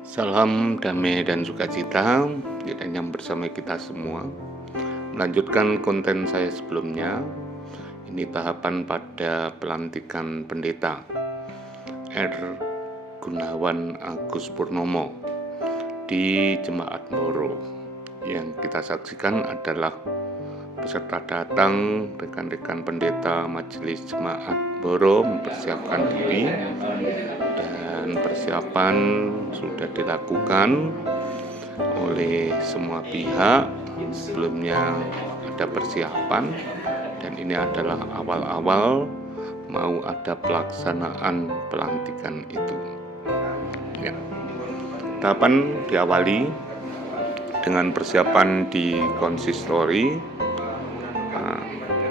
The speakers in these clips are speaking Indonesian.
Salam damai dan sukacita kiranya bersama kita semua. Melanjutkan konten saya sebelumnya, ini tahapan pada pelantikan pendeta R. Gunawan Agus Purnomo di Jemaat Boro. Yang kita saksikan adalah peserta datang rekan-rekan pendeta Majelis Jemaat Boro mempersiapkan diri, dan persiapan sudah dilakukan oleh semua pihak. Sebelumnya ada persiapan, dan ini adalah awal-awal mau ada pelaksanaan pelantikan itu. Ya. Tahapan diawali dengan persiapan di konsistori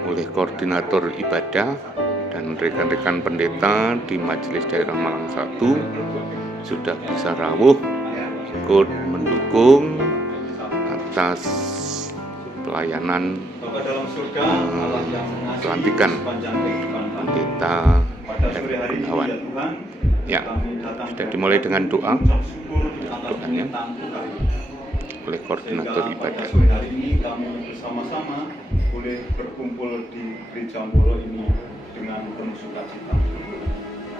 oleh koordinator ibadah dan rekan-rekan pendeta di Majelis Daerah Malang 1 sudah bisa rawuh ikut mendukung atas pelayanan pelantikan pendeta Gunawan. Ya, sudah dimulai dengan doanya oleh koordinator ibadah. Hari ini kami bersama-sama boleh berkumpul di Gereja Boro ini dengan penuh sukacita.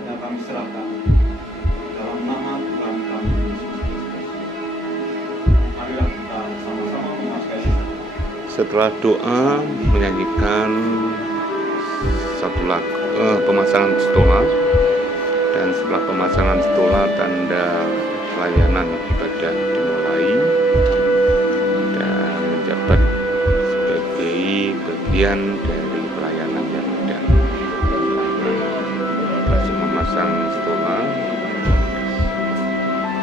Yang kami serahkan dalam nama Tuhan kami Yesus Kristus. Marilah kita sama-sama memakai. Setelah doa menyanyikan satu lagu pemasangan stola, dan setelah pemasangan stola tanda pelayanan ibadah dimulai dan menjabat sebagai bagian dari pelayanan yang ada. Masih memasang stola,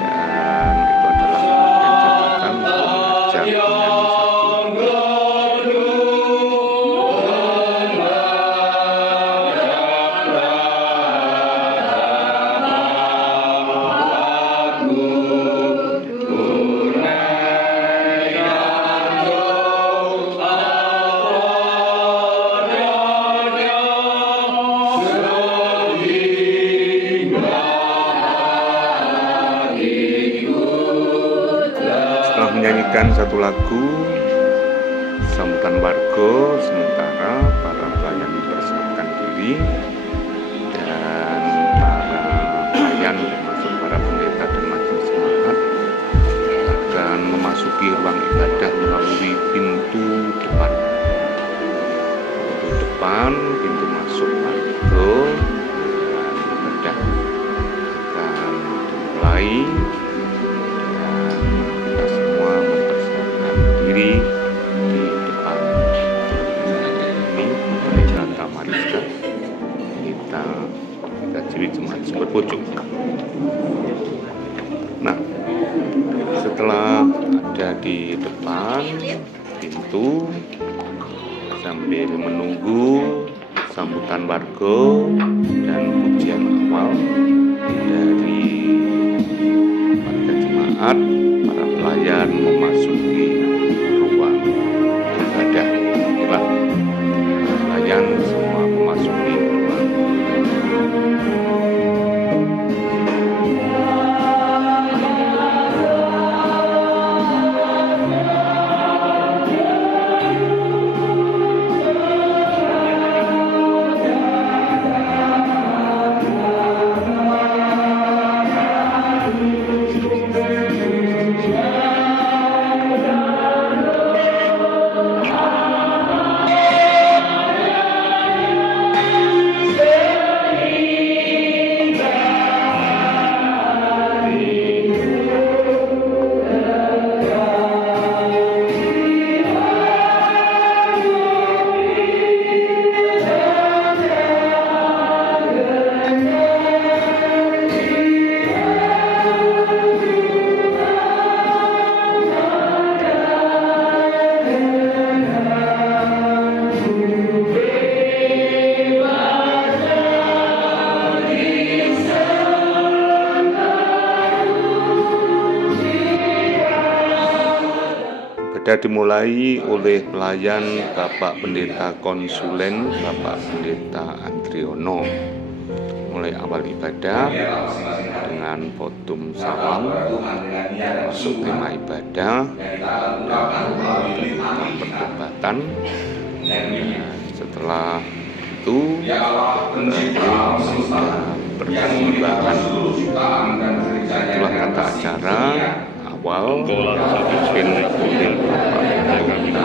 dan itu adalah bagian jabatan untuk mengajar penyanyi satu. Setelah menyanyikan satu lagu sambutan warga, sementara para pelayan mempersiapkan diri, dan para pelayan termasuk para pendeta dan majelis jemaat akan memasuki ruang ibadah melalui pintu depan. Pintu masuk warga dan ibadah akan dimulai. Di depan ini Gereja Tamariska kita Ciri Jemaat Sumber Pucuk. Nah, setelah ada di depan pintu sambil menunggu sambutan warga dan pujian awal dari warga jemaat, para pelayan memasuki ruang ibadah. Inilah pelayan semua memasuki ruang ibadah dimulai oleh pelayan Bapak Pendeta Konsulen Bapak Pendeta Andriono mulai awal ibadah dengan potum salam, masuk tema ibadah dan pertobatan. Setelah itu persembahan. Itulah kata acara awal pimpin kuil Bapak Jakarta Hendra.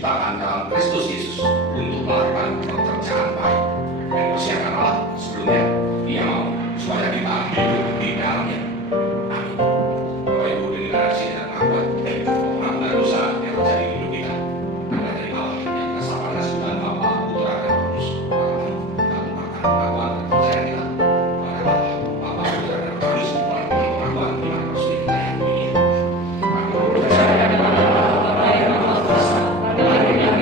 diciptakan dalam Kristus Yesus untuk melakukan pekerjaan baik dan persiapkan Allah sebelumnya Dia mau supaya kita hidup di dalamnya. Amin. Bapak Ibu dengan kasih dan pengakuan pengampunan dosa yang terjadi di hidup kita ada dari Allah yang kita samakan Tuhan Bapa, Putra dan Roh Kudus. Kita merupakan pengakuan dan percaya kita pada Allah, Bapa, Putra dan Roh Kudus. Pengakuan iman resmi kita yang ini. Aku percaya pada Allah yang Maha Kuasa, Tuhan yang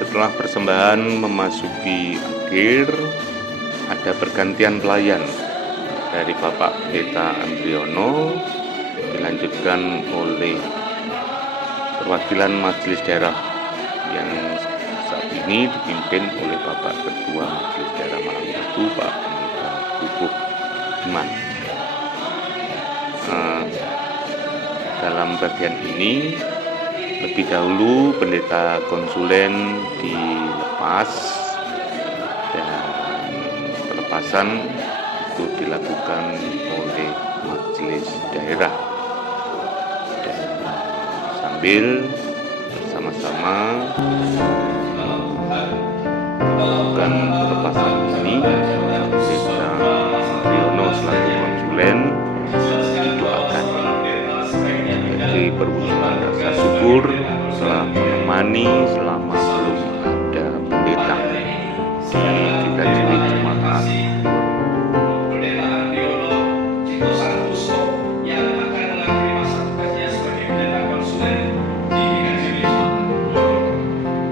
setelah persembahan memasuki akhir, ada pergantian pelayan dari Bapak Pendeta Andriono, dilanjutkan oleh perwakilan Majelis Daerah yang saat ini dipimpin oleh Bapak Ketua Majelis Daerah Malang Batu, Pak Pendeta Bubuk Iman. Dalam bagian ini lebih dahulu pendeta konsulen dilepas, dan pelepasan itu dilakukan oleh majelis daerah, dan sambil bersama-sama melakukan pelepasan ini, Pendeta Andriono selaku konsulen didoakan sebagai perwujudan rasa syukur telah menemani selama belum ada pendeta di GKJW Jemaat. Pendeta Andriono Cipto Santoso yang akan mengakhiri masa tugasnya sebagai pendeta konsulen di GKJW Jemaat.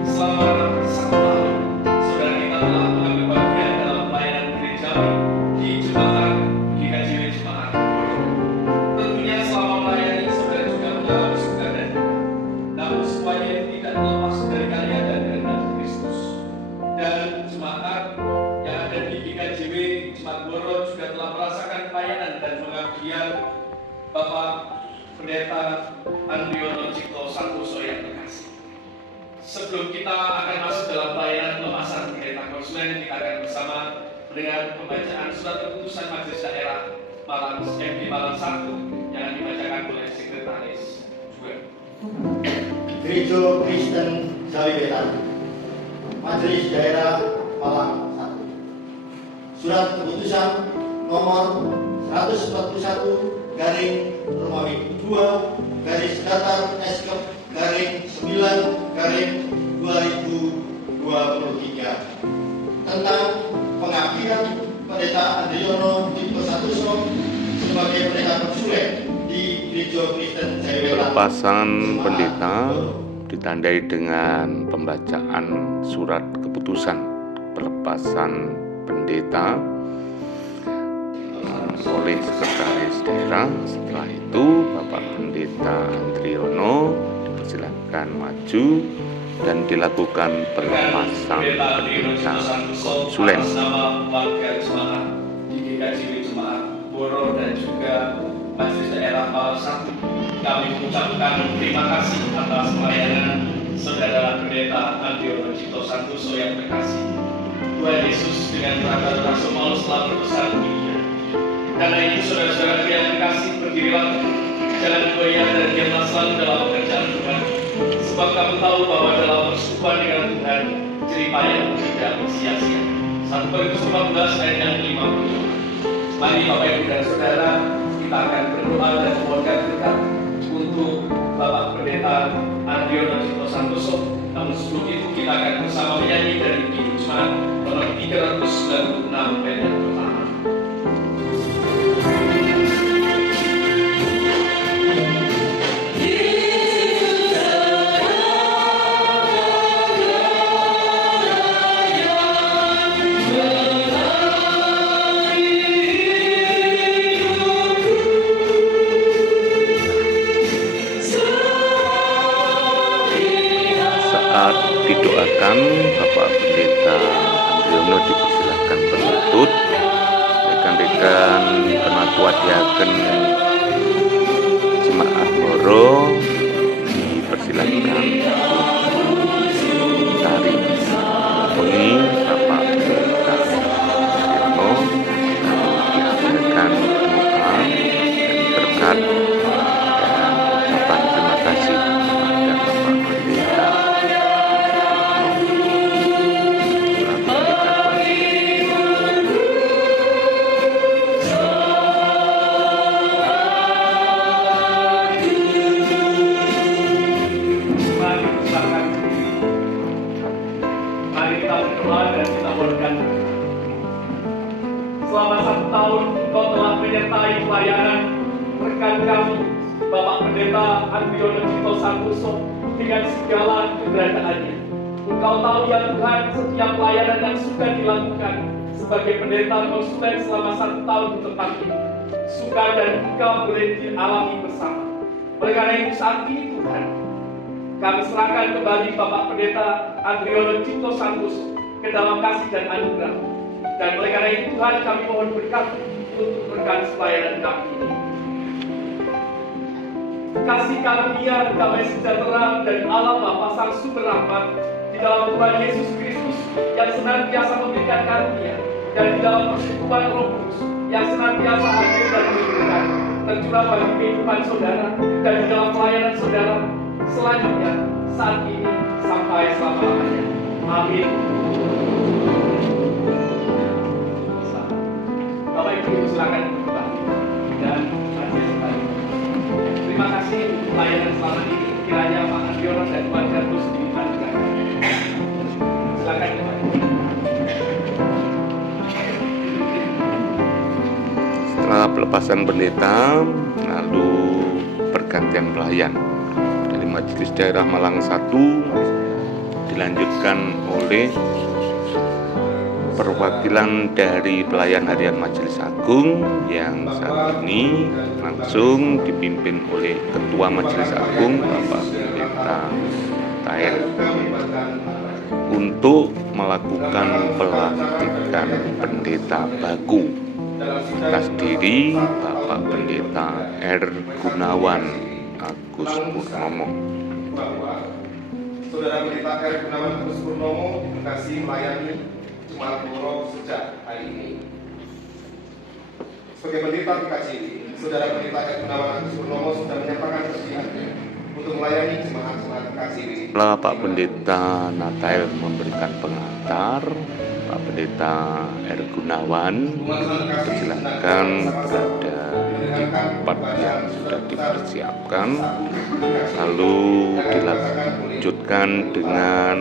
Selama 1 tahun, saudara kita telah mengambil bagian dalam pelayanan gerejawi di jemaat GKJW Jemaat. Tentunya selama melayani, saudara juga mengalami suka dan duka. Namun semuanya tidak terlepas dari karya dan kehendak Kristus. Dan jemaat yang ada di GKJW Jemaat Boro juga telah merasakan pelayanan dan pengabdian Bapak Pendeta Andriono Cipto Santoso yang terkasih. Sebelum kita akan masuk dalam pelayanan pelepasan pendeta konsulen, kita akan bersama mendengar pembacaan surat keputusan Majelis Daerah Malang MD Malang 1 yang dibacakan oleh Sekretaris juga. Gereja Kristen Jawi-Wetan, Majelis Daerah Malang 1. Surat keputusan nomor 141 garing Romawi 2 garis datar Eskep garing 9 garing 2023 tentang pengabdian Pendeta Andriono Cipto Santoso sebagai pendeta konsulen di Gereja Kristen Jawi-Wetan. Pelepasan pendeta ditandai dengan pembacaan surat keputusan pelepasan pendeta oleh Sekretaris Daerah. Setelah itu Bapak Pendeta Andriono dipersilakan maju dan dilakukan pelepasan pendeta konsulen. Atas nama warga jemaat di GKJW Jemaat Boro dan juga Majelis Daerah Malang 1, kami mengucapkan terima kasih atas pelayanan Saudara Pendeta Andriono Cipto Santoso yang terkasih. Tuhan Yesus dengan kata Rasul Paulus telah berpesan demikian. Karena itu saudara-saudara yang terkasih, berdirilah, jangan goyah dan diamlah selalu dalam pekerjaan Tuhan. Sebab kamu tahu bahwa dalam persekutuan dengan Tuhan, jerih payah tidak sia-sia. 1 Korintus 15 ayat yang 50. Mari Bapak Ibu dan Saudara, kita akan berdoa dan memohonkan berkat untuk Bapak Pendeta Andriono Cipto Santoso. Namun sebelum itu kita akan bersama menyanyi dari Kidung Jemaat nomor 396 ayat yang pertama. Saat didoakan, Bapak Pendeta Andriono dipersilakan berlutut. Rekan-rekan penatua diaken Jemaat Boro dipersilakan untuk tari mengunjungi Bapak Pendeta Andriono, lalu diadakan doa dan berkat dan ucapan terima kasih kepada Bapak Pendeta. Mari kita berdoa dan kita mohonkan. Selama 1 tahun Engkau telah menyertai pelayanan rekan kami Bapak Pendeta Andriono Cipto Santoso dengan segala keberadaannya. Engkau tahu ya Tuhan setiap pelayanan yang sudah dilakukan sebagai pendeta konsulen selama 1 tahun di tempat ini. Suka dan duka boleh dialami bersama. Oleh karena itu saat ini Tuhan, kami serahkan kembali Bapak Pendeta Andriono Cipto Santoso ke dalam kasih dan anugerah. Dan oleh karena itu Tuhan, kami mohon berkat untuk berkat pelayanan kami ini. Kasih karunia, damai sejahtera dari Allah Bapa Sang Sumber Rahmat di dalam Tuhan Yesus Kristus yang senantiasa memberikan karunia, dan di dalam persekutuan Roh Kudus yang senantiasa hadir dan memberikan tercurah bagi kehidupan saudara dan di dalam pelayanan saudara selanjutnya, saat ini sampai selama-lamanya. Amin. Bapak Ibu silakan kembali dan kasih kembali. Terima kasih untuk pelayanan selama ini. Kiranya Pak Andriono dan keluarga terus diberkati. Silakan kembali. Setelah pelepasan pendeta, lalu pergantian pelayan dari Majelis Daerah Malang 1 dilanjutkan oleh perwakilan dari pelayan harian Majelis Agung yang saat ini langsung dipimpin oleh Ketua Majelis Agung Bapak Pendeta Tael untuk melakukan pelantikan pendeta baku atas diri Bapak Pendeta R. Gunawan Agus Purnomo. Bahwa Saudara Pendeta R. Gunawan Agus Purnomo ditugaskan melayani Jemaat Boro sejak hari ini. Sebagai pendeta PKJ, Saudara Pendeta R. Gunawan Agus Purnomo sudah menyatakan kesediaannya untuk melayani jemaat-jemaat PKJ. Setelah Pak Pendeta Natael memberikan pengantar, Pak Pendeta R. Gunawan dipersilakan berada di tempat yang sudah dipersiapkan, lalu dilanjutkan dengan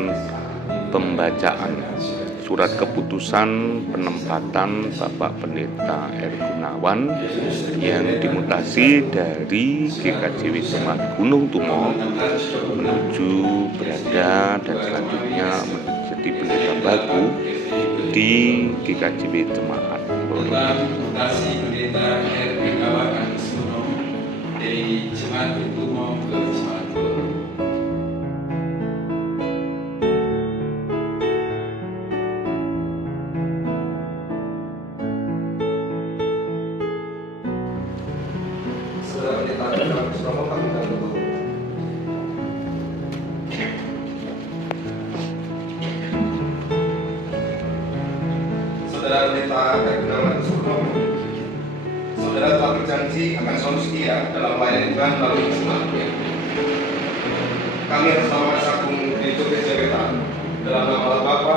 pembacaan surat keputusan penempatan Bapak Pendeta R. Gunawan yang dimutasi dari GKJ Wisma Gunung Tumo menuju berada dan selanjutnya menjadi pendeta baku di GKJ Jemaat Boro. Mutasi Pendeta R. Gunawan Agus Purnomo dari Jemaat Tumo ke Jemaat Boro. Saudara Pendeta R. Gunawan Agus Purnomo kami dahulu. Saudara Pendeta R. Gunawan Agus Purnomo, saudara telah berjanji akan selalu setia dalam melayani Tuhan melalui jemaatnya. Kami atas nama Majelis Agung Gereja Gereja dalam nama Allah Bapa,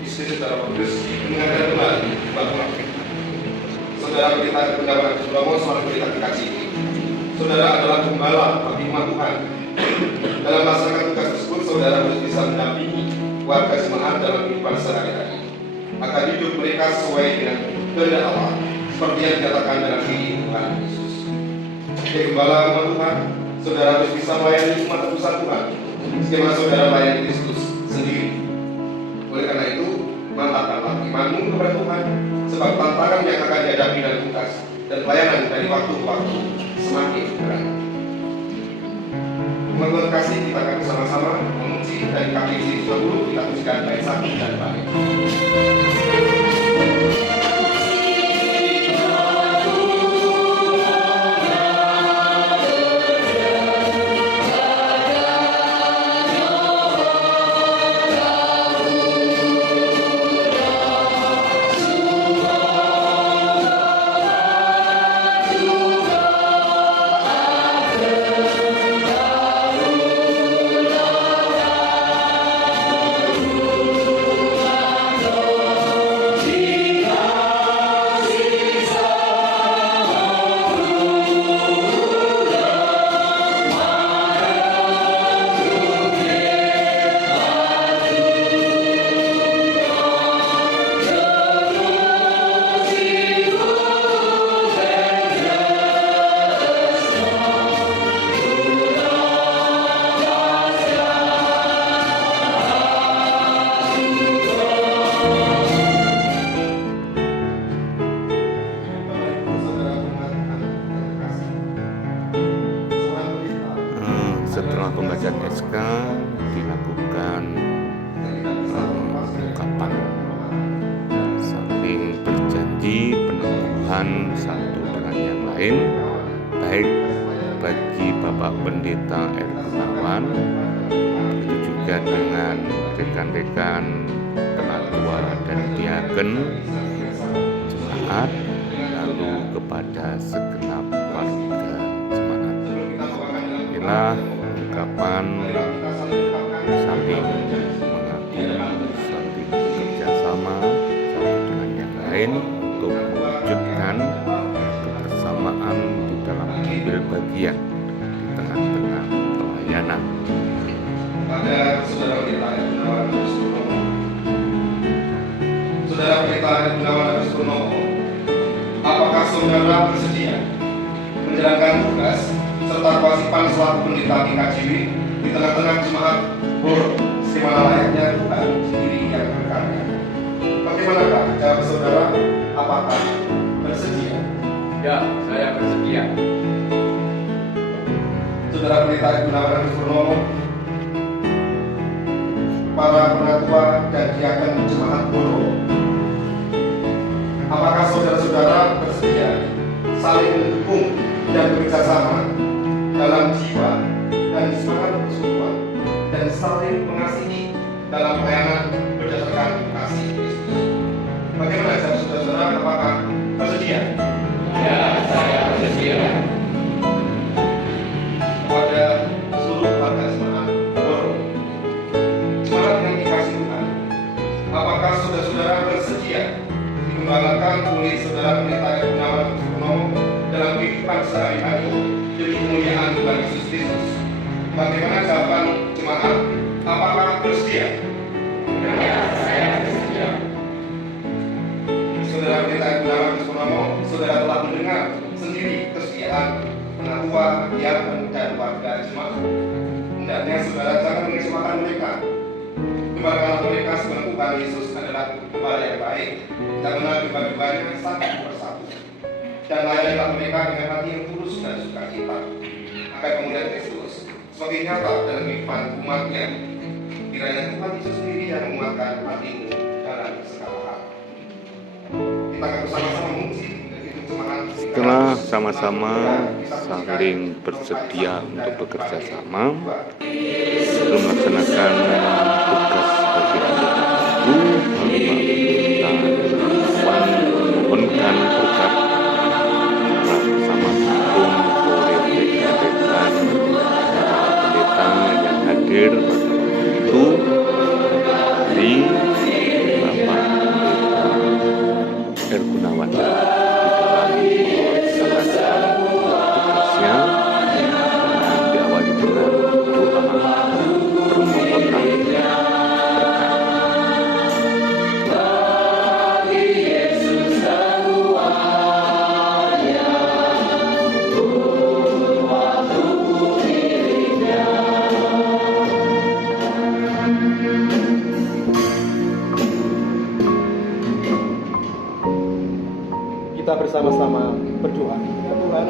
Istri secara kudus mengadakan kembali bahwa Saudara Pendeta R. Gunawan Agus Purnomo selalu pendeta PKJ. Saudara adalah gembala bagi umat Tuhan. Dalam melaksanakan tugas tersebut, saudara harus bisa mendampingi warga jemaat dalam kehidupan sehari-hari agar hidup mereka sesuai dengan kehendak Allah seperti yang dinyatakan dalam diri Tuhan Yesus. Sebagai gembala umat Tuhan, saudara harus bisa melayani umat tebusan Tuhan sebagaimana saudara melayani Kristus sendiri. Oleh karena itu, mantapkanlah imanmu kepada Tuhan, sebab tantangan yang akan dihadapi dalam tugas dan pelayanan dari waktu ke waktu semakin berat. Umat kasih, kita akan bersama-sama memuji dari KPC 20, kita teruskan baik 1 dan baik. Pendeta Gunawan, itu juga dengan rekan-rekan penatua dan diaken jemaat, lalu kepada segenap warga jemaat. Inilah ungkapan saling mengaku, saling bekerja sama satu dengan yang lain untuk mewujudkan kebersamaan di dalam ambil bagian di tengah-tengah pelayanan. Pada saudara pendeta Gunawan Agus Purnomo. Saudara pendeta Gunawan Agus Purnomo, apakah saudara bersedia menjalankan tugas serta kewajiban selaku pendeta GKJW di tengah-tengah jemaat Boro, sebagaimana layaknya Tuhan sendiri yang berkarya? Bagaimanakah jawab saudara? Apakah bersedia? Ya, saya bersedia. Saudara pendeta Gunawan Agus Purnomo, para penatua dan diaken jemaat Boro, apakah saudara-saudara bersedia saling mendukung dan bekerjasama dalam jiwa dan semangat persekutuan dan saling mengasihi dalam pelayanan berdasarkan kasih Kristus? Bagaimana jawab saudara-saudara? Apakah bersedia? Ya, saya bersedia. Kepada seluruh warga jemaat Boro, jemaat yang dikasih Tuhan, apakah saudara-saudara bersedia dikembangkan oleh saudara pendeta Gunawan Agus Purnomo dalam kehidupan sehari-hari demi kemuliaan Tuhan Yesus Kristus? Bagaimana jawaban jemaat? Apakah bersedia? Ya, saya bersedia. Saudara pendeta Gunawan Agus Purnomo, saudara telah mendengar sendiri kesediaan penatua, diaken dan warga jemaat. Hendaknya saudara jangan mengecewakan mereka. Gembalakanlah mereka sebagaimana Tuhan Yesus adalah gembala yang baik, yang mengenal domba-dombanya satu persatu. Dan layanilah mereka dengan hati yang tulus dan sukacita, agar kemuliaan Kristus semakin nyata dalam kehidupan umatnya. Kiranya Tuhan Yesus sendiri yang menguatkan hatimu dalam segala hal. Kita akan bersama-sama memuji dan hidup semangat. Setelah sama-sama saling bersedia untuk bekerja sama, sebelum melaksanakan tugas sebagai anggota memohonkan berkat bersama-sama oleh rekan-rekan pendeta yang hadir pada waktu itu, dari Bapak Pendeta Gunawan di dalam melaksanakan tugasnya, dan diawali dengan doa permohonan berkat. Kita bersama-sama berdoa. Tuhan,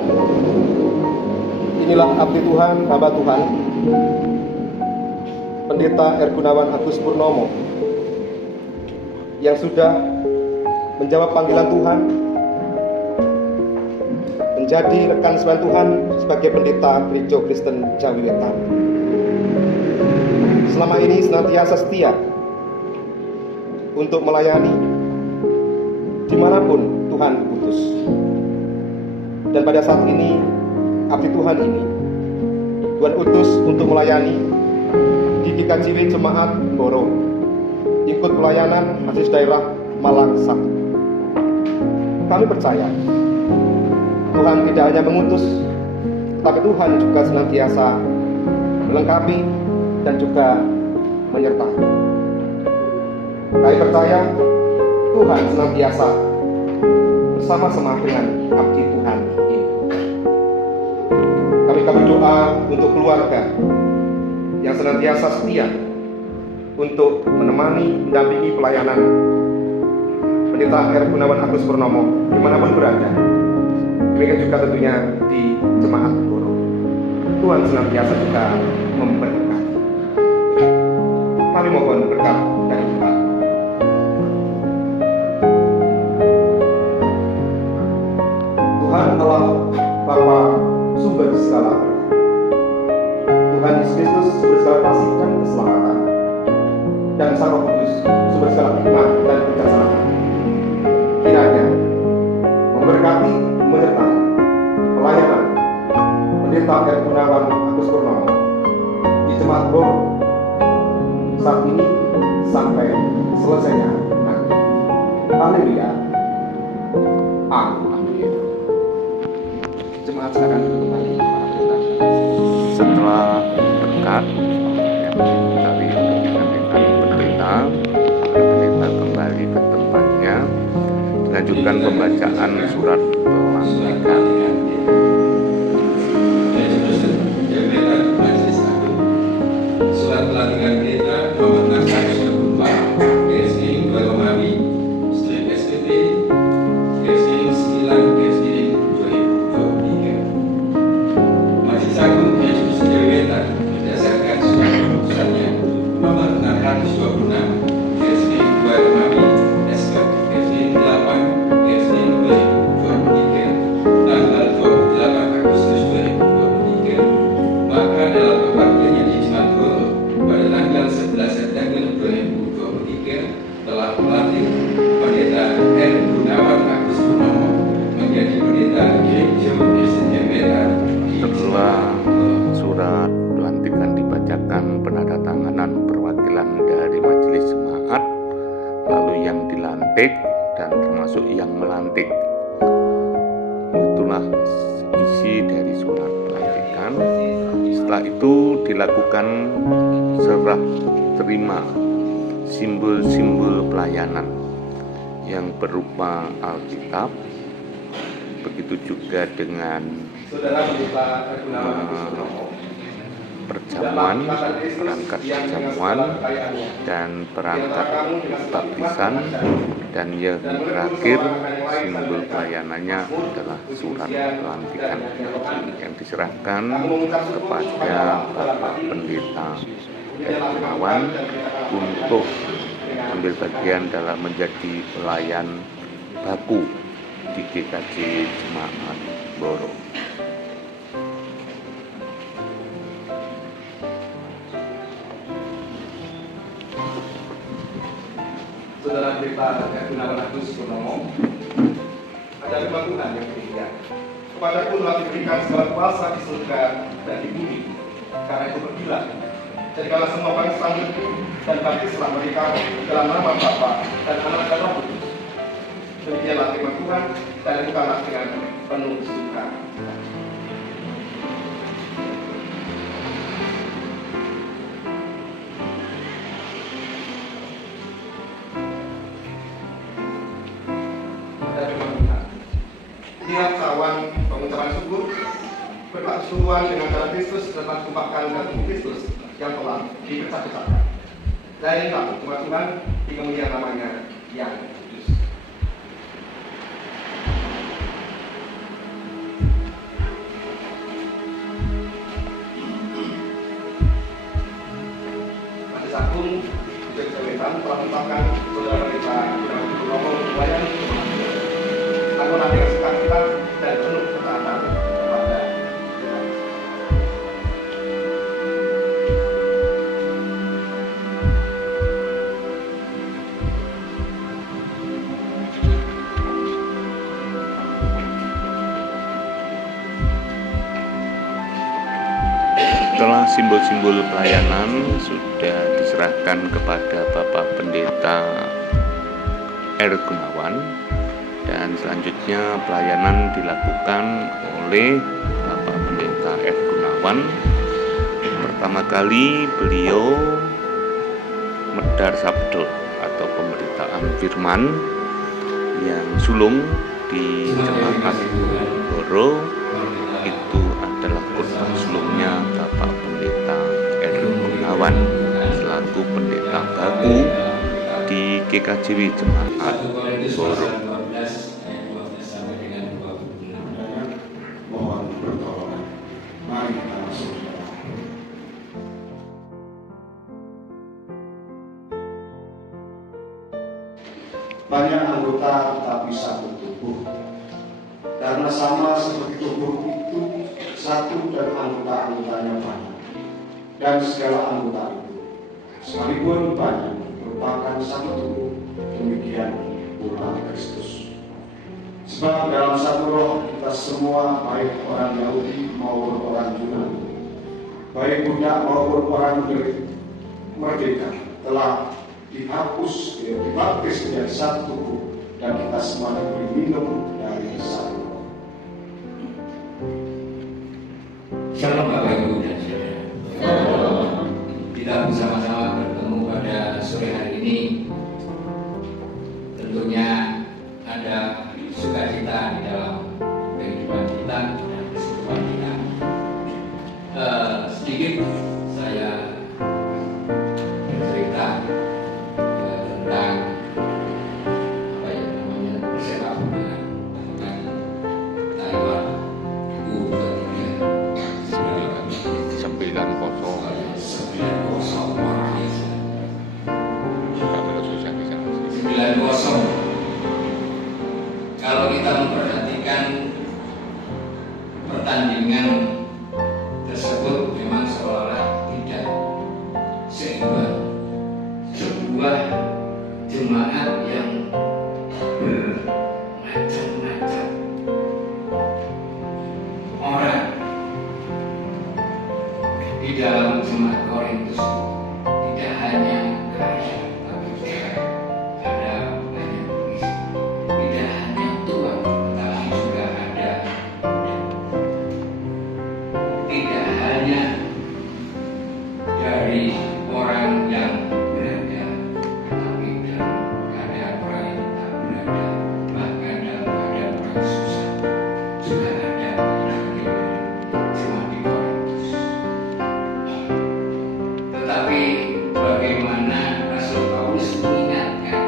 inilah abdi Tuhan, hamba Tuhan, Pendeta Gunawan Agus Purnomo, yang sudah menjawab panggilan Tuhan, menjadi rekan sewan Tuhan sebagai pendeta Gereja Kristen Jawi Wetan. Selama ini senantiasa setia untuk melayani dimanapun Tuhan utus. Dan pada saat ini, abdi Tuhan ini Tuhan utus untuk melayani di GKJW Jemaat Boro, ikut pelayanan Asis Daerah Malang 1. Kami percaya Tuhan tidak hanya mengutus, tetapi Tuhan juga senantiasa melengkapi dan juga menyertai. Kami percaya Tuhan senantiasa bersama-sama dengan abdi Tuhan ini. Kami berdoa untuk keluarga yang senantiasa setia untuk menemani, mendampingi pelayanan Pendeta Gunawan Agus Purnomo dimanapun berada. Demikian juga tentunya di Jemaat Boro. Tuhan senantiasa juga memberkati. Kami mohon berkat dari Tuhan. Tuhan Allah Bapa sumber segala berkat, saat ini sampai selesainya nanti. Haleluya. Amin. Jemaat silakan duduk kembali para pendeta. Setelah berkat yang kali untuk digantikan pendeta kembali ke tempatnya, dilanjutkan pembacaan surat pelantikan. Surat pelantikan pendeta nomor 16/4 garis-miring 2 Romawi strip SPP garis-miring 9/2023. Majelis Agung Yesus Sejauh Wetan berdasarkan surat keputusannya nomor 626 garis-miring 2 Romawi SK garis-miring 8 garis-miring 2023 tanggal 28 Agustus 2023. Maka dalam kebaktiannya di Jemaat Goro pada tanggal 11 September 2023 telah melantik Pendeta R. Gunawan Agus Purnomo menjadi Pendeta Gereja Kristen Wetan. Setelah surat pelantikan dibacakan, penandatanganan perwakilan dari majelis jemaat, lalu yang dilantik dan termasuk yang melantik. Itulah isi dari surat pelantikan. Setelah itu dilakukan serah terima simbol-simbol pelayanan yang berupa Alkitab, begitu juga dengan Saudara Pendeta Gunawan Agus Purnomo, perjamuan, perangkat perjamuan, dan perangkat baptisan, dan yang terakhir simbol pelayanannya adalah surat pelantikan yang diserahkan kepada Bapak Pendeta Gunawan untuk ambil bagian dalam menjadi pelayan baku di GKJ Jemaat Boro. Saudara Pendeta Gunawan Agus Purnomo, ada firman Tuhan yang demikian. Kepadaku telah diberikan segala kuasa di surga dan di bumi. Karena itu pergilah, jadikanlah semua bangsa dan baptislah mereka dalam nama Bapa dan Anak dan Roh Kudus. Demikianlah firman Tuhan, dan lakukanlah dengan penuh suka. Inilah cawan pengucapan syukur berpaksuan dengan darah Kristus dan tumpahkan dan tubuh Kristus yang telah dipecah-pecahkan. Dan inilah umat Tuhan di kemuliaan namanya yang kudus. Majelis Agung Gereja Wetan telah menetapkan saudara Pendeta Gunawan Agus Purnomo melayani aku nanti dengan sukacita dan penuh ketaatan kepada Tuhan. Setelah simbol-simbol pelayanan sudah diserahkan kepada Bapak Pendeta R. Gunawan, dan selanjutnya pelayanan dilakukan oleh Bapak Pendeta R. Gunawan. Pertama kali beliau medar sabdo atau pemberitaan firman yang sulung di Jemaat Boro. Itu adalah khotbah sulungnya Bapak Pendeta R. Gunawan selaku pendeta baku di GKJW Jemaat Boro. Mohon pertolongan. Mari kita masuk. Banyak anggota tetapi satu tubuh. Karena sama seperti tubuh itu satu dan anggota-anggotanya banyak. Dan segala anggota itu, sekalipun banyak, merupakan satu tubuh. Demikian pula Kristus. Sebab dalam satu roh kita semua, baik orang Yahudi maupun orang Yunani, baik budak maupun orang merdeka telah dihapus, dibaptis menjadi satu tubuh, dan kita semua diberi minum dari satu roh. Shalom Bapak Ibu dan Saudara. Kita bersama-sama bertemu pada sore hari ini. Tentunya ada sukacita di dalam kehidupan kita dan kehidupan kita. Sedikit saya bercerita tentang apa yang namanya persepak bola tentang Taiwan U23 9-0 Kalau kita memperhatikan pertandingan tersebut memang seolah tidak seimbang. Sebuah jemaat yang bermacam-macam orang di dalam jemaat Korintus tidak hanya kaya, tapi juga ada banyak miskin. Tidak hanya tua, tapi juga ada muda. Tidak hanya dari orang yang berada, tapi dalam keadaan orang yang tak berada, bahkan dalam keadaan orang susah. Juga ada anak-anak jemaat di Korintus. Tetapi bagaimana Rasul Paulus mengingatkan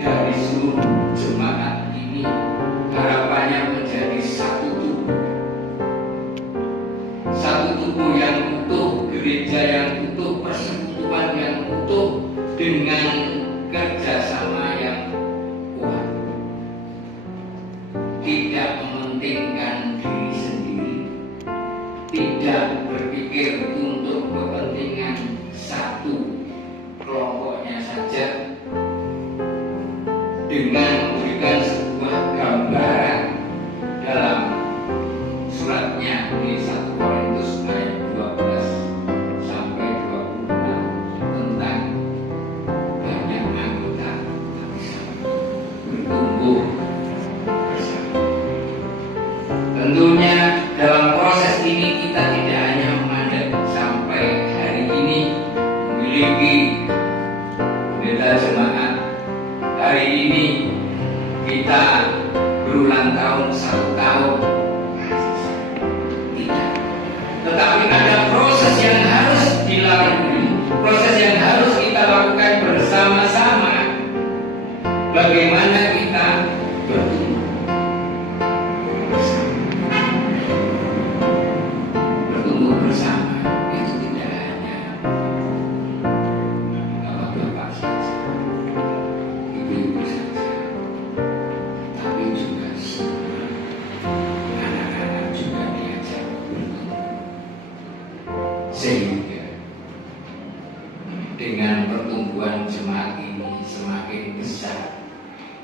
dari seluruh jemaat ini, harapannya menjadi satu tubuh yang utuh, gereja yang utuh, persekutuan yang utuh dengan kerjasama yang kuat. Tidak mementingkan diri sendiri, tidak berpikir untuk kepentingan satu kelompoknya saja, dengan memberikan sebuah gambaran dalam suratnya di 1 Korintus ayat 12 sampai 26 tentang banyak anggota tapi satu, bertumbuh bersama. Tentunya dalam proses ini kita tidak hanya memandang sampai hari ini memiliki pendeta jemaat, hari ini kita berulang tahun 1 tahun. Tidak. Tetapi ada proses yang harus dilalui, proses yang harus kita lakukan bersama-sama. Bagaimana kita bertumbuh bersama. Bertumbuh bersama itu tidak hanya bapak-bapak saja, ibu-ibu saja, tapi juga semua anak-anak juga diajak bertumbuh. Sehingga dengan pertumbuhan jemaat ini semakin besar,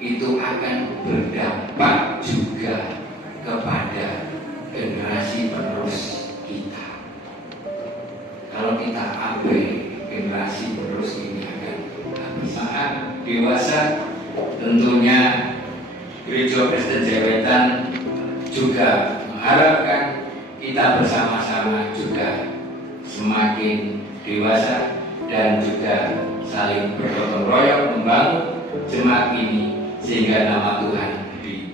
itu akan berdampak juga kepada generasi penerus kita. Kalau kita abai, generasi penerus ini akan saat dewasa. Tentunya Gereja Kristen Jewetan juga mengharapkan kita bersama-sama juga semakin dewasa dan juga saling bergotong royong membangun jemaat ini sehingga nama Tuhan dipuji.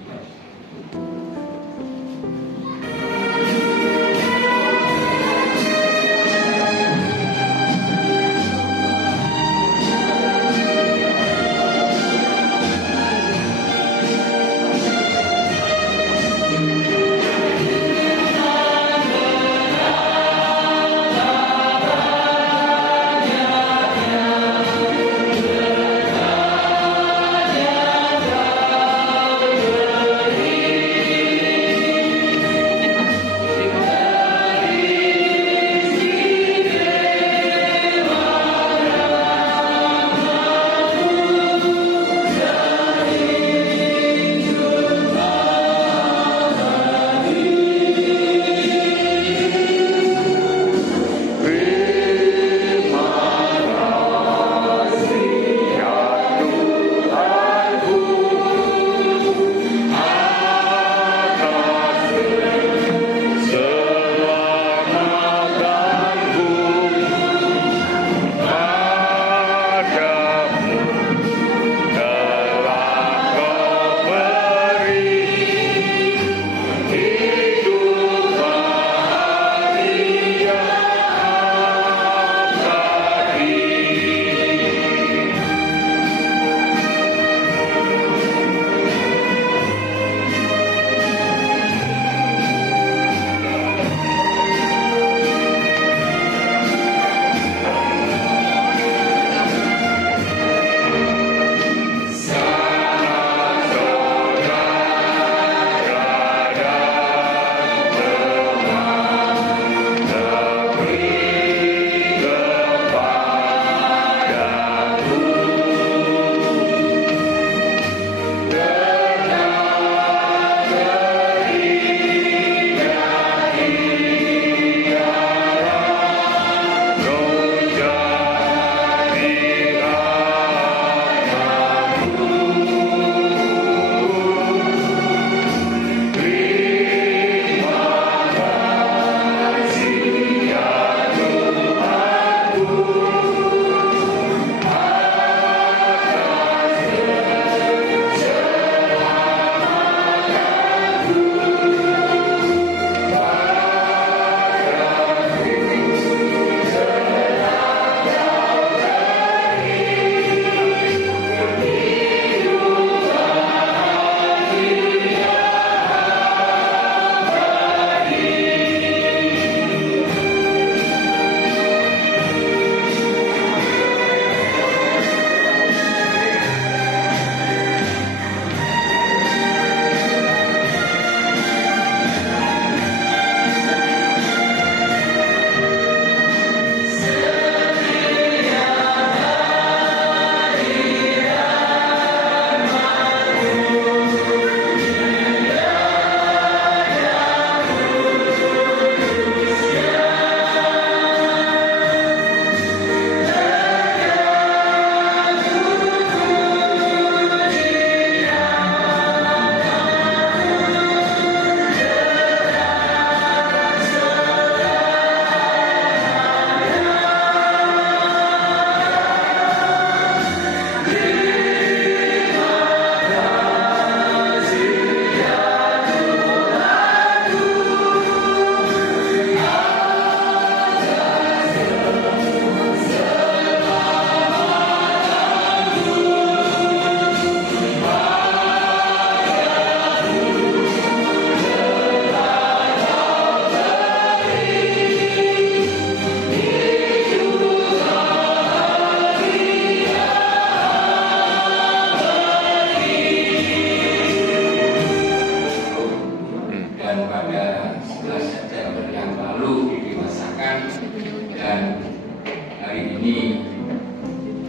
ini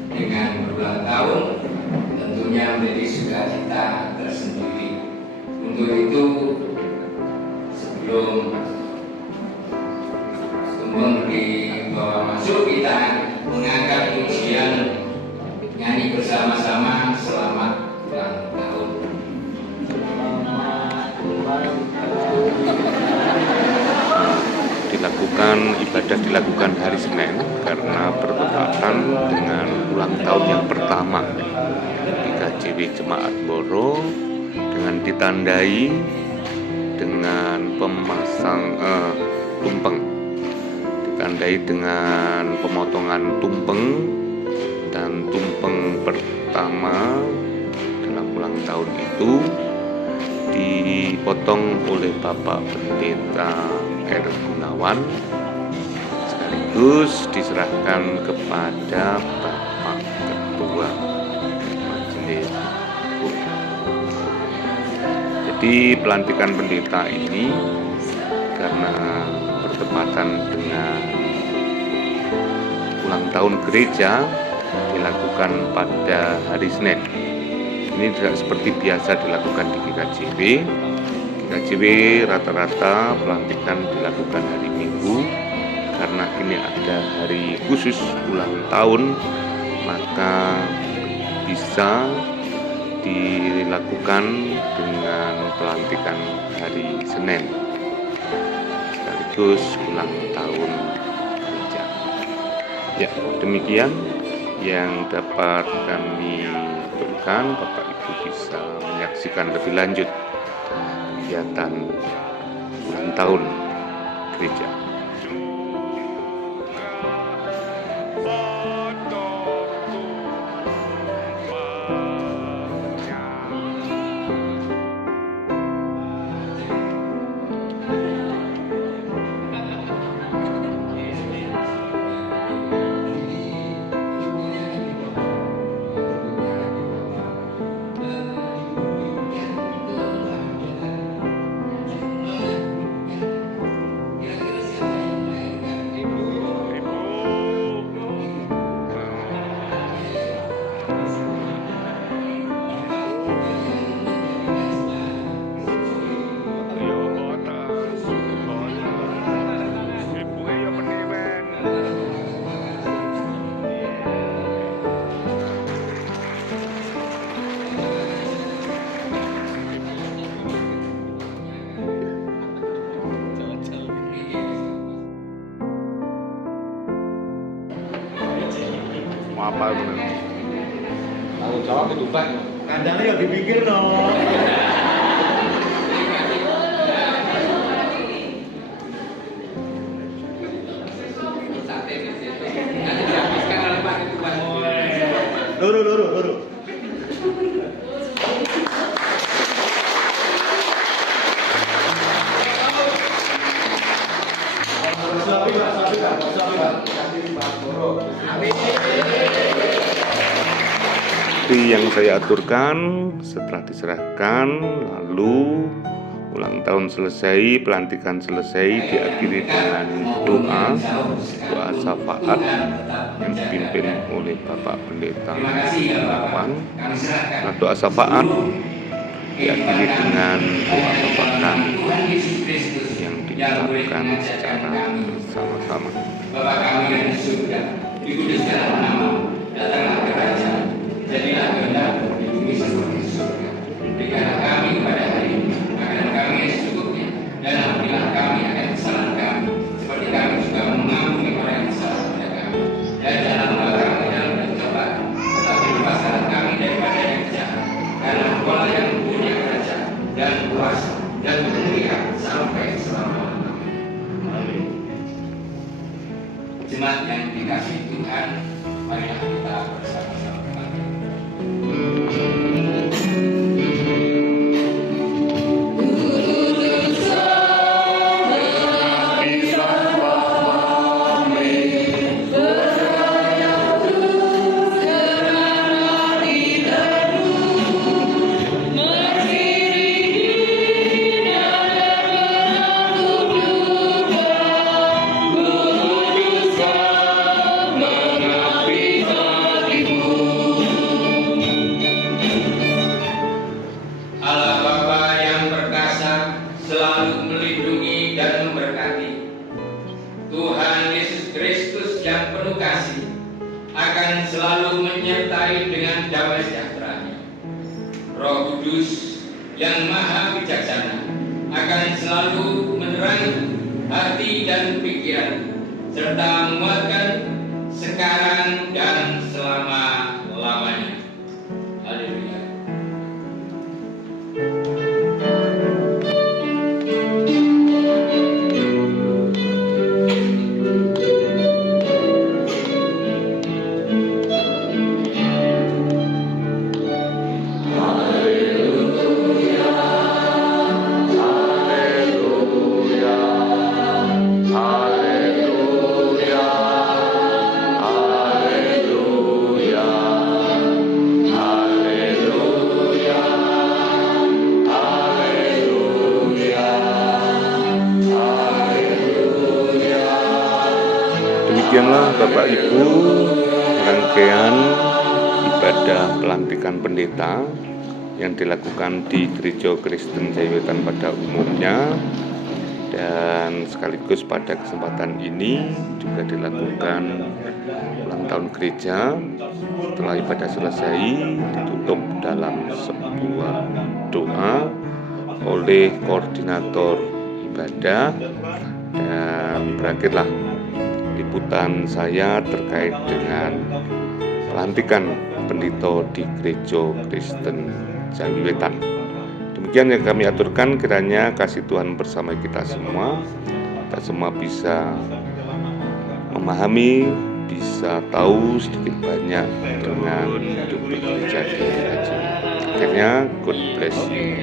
dengan berulang tahun tentunya menjadi sukacita tersendiri. Untuk itu sebelum tumpeng dibawa masuk, kita mengangkat pujian nyanyi bersama-sama selamat ulang tahun. Dilakukan hari Senin karena bertepatan dengan ulang tahun yang pertama di KJW Jemaat Boro, dengan ditandai dengan pemasang tumpeng, ditandai dengan pemotongan tumpeng, dan tumpeng pertama dalam ulang tahun itu dipotong oleh Bapak Pendeta R. Gunawan, sekaligus diserahkan kepada Bapak Ketua Majelis Agung. Jadi pelantikan pendeta ini karena bertepatan dengan ulang tahun gereja dilakukan pada hari Senin. Ini tidak seperti biasa dilakukan di GKJW. GKJW rata-rata pelantikan dilakukan hari Minggu. Karena ini ada hari khusus ulang tahun, maka bisa dilakukan dengan pelantikan hari Senin sekaligus ulang tahun gereja. Ya, demikian yang dapat kami tuturkan. Bapak Ibu bisa menyaksikan lebih lanjut kegiatan ulang tahun gereja. Apa benar? Kalau jawab itu Pak, kandangnya yang dipikir no. Loro. Seperti yang saya aturkan, setelah diserahkan, lalu ulang tahun selesai, pelantikan selesai, diakhiri dengan doa syafaat yang dipimpin oleh Bapak Pendeta Gunawan. Nah, doa syafaat diakhiri dengan doa Bapakkan yang diucapkan secara bersama-sama. Bapa kami yang di surga, dikuduskanlah namamu, datanglah kerajaan, jadilah kehendakmu di bumi seperti di surga. Berikanlah kami pada hari ini makanan kami yang secukupnya, dan ampunilah kami akan kesalahan kami, seperti kami juga mengampuni orang yang salah kepada kami. Dan jangan membawa kami dalam pencobaan, tetapi bebaskanlah kami daripada yang jahat. Karena Engkaulah yang punya kerajaan dan kuasa dan kemuliaan sampai selama-lamanya. Jemaat yang dikasihi Tuhan, marilah kita bersama-sama berdoa. Mengaku kasih akan selalu menyertai dengan damai sejahtera-Nya. Roh Kudus yang maha bijaksana akan selalu menerangi hati dan pikiran serta menguatkan sekarang dan selama-lamanya. Haleluya. Demikianlah Bapak Ibu rangkaian ibadah pelantikan pendeta yang dilakukan di Gereja Kristen Jaya-Wetan pada umumnya, dan sekaligus pada kesempatan ini juga dilakukan ulang tahun gereja. Setelah ibadah selesai ditutup dalam sebuah doa oleh koordinator ibadah, dan berakhirlah liputan saya terkait dengan pelantikan pendeta di Gereja Kristen Jaya-Wetan. Demikian yang kami aturkan, kiranya kasih Tuhan bersama kita semua bisa memahami, bisa tahu sedikit banyak dengan hidup gereja di GKJ. Akhirnya, God bless you.